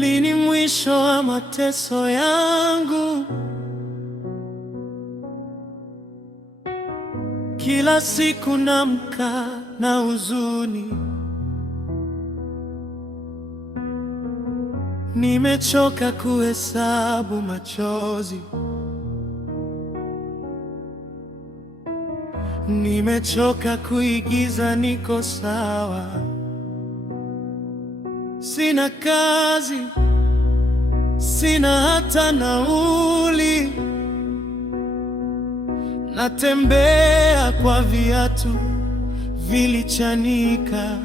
Lini mwisho wa mateso yangu? Kila siku naamka na huzuni, nimechoka kuhesabu machozi, nimechoka kuigiza niko sawa. Sina kazi, sina hata nauli, natembea kwa viatu vilichanika.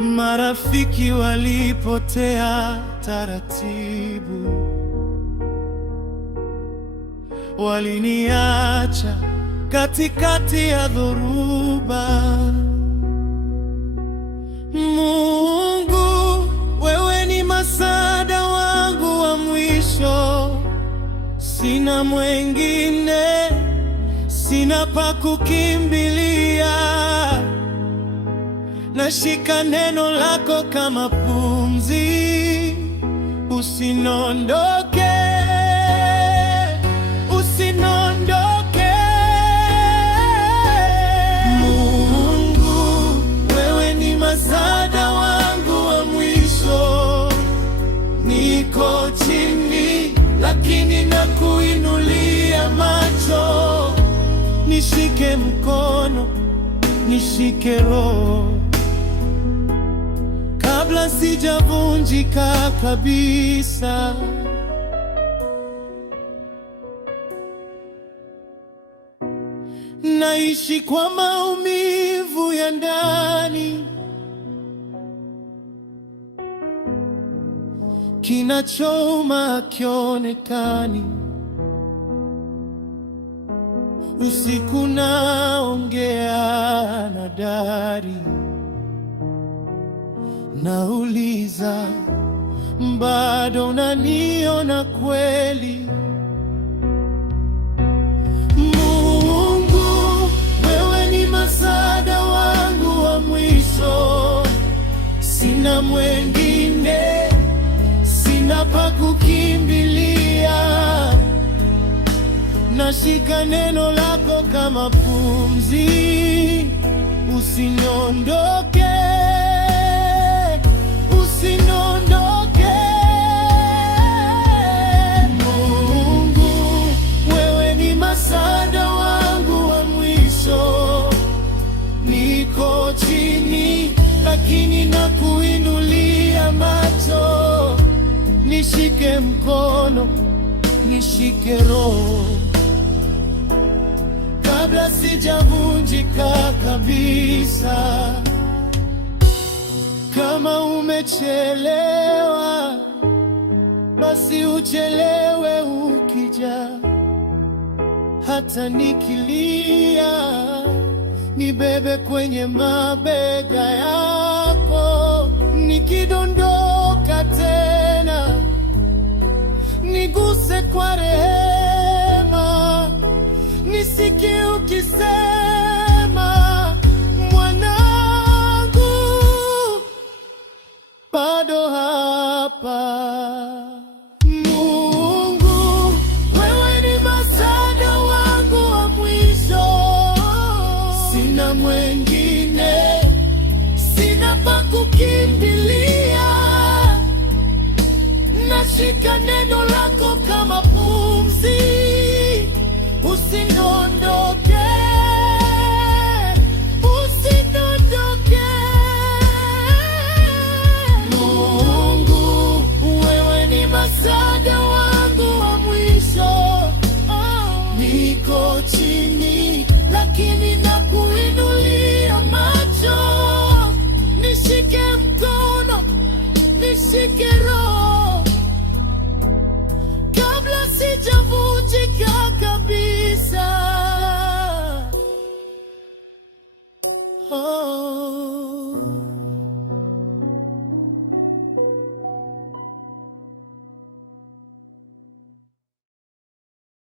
Marafiki walipotea taratibu, waliniacha katikati ya dhoruba. Mungu, wewe ni msaada wangu wa mwisho. Sina mwengine, sina pa kukimbilia. Nashika neno lako kama pumzi. Usiniondoke, usiniondoke. Mungu, wewe ni msaada wangu wa mwisho. Niko chini lakini nakuinulia macho. Nishike mkono, nishike roho, kabla sijavunjika kabisa. Naishi kwa maumivu ya ndani, kinachouma kionekani. Usiku naongea na dari, nauliza, bado unaniona kweli? Mungu, wewe ni msaada wangu wa mwisho. Sina mwengine, sina pa kukimbilia. Nashika neno lako kama pumzi. Usiniondoke, usiniondoke. Mungu, wewe ni msaada wangu wa mwisho. Niko chini lakini nakuinulia macho. Nishike mkono, nishike roho, kabla sijavunjika kabisa. Kama umechelewa, basi uchelewe ukija. Hata nikilia, nibebe kwenye mabega yako. Nikidondoka tena, niguse kwa rehema. Nisikie ukisema, mwanangu, bado hapa. Mungu, wewe ni msaada wangu wa mwisho. Sina mwengine, sina pa kukimbilia. Nashika neno lako kama pumzi. Usiniondoke.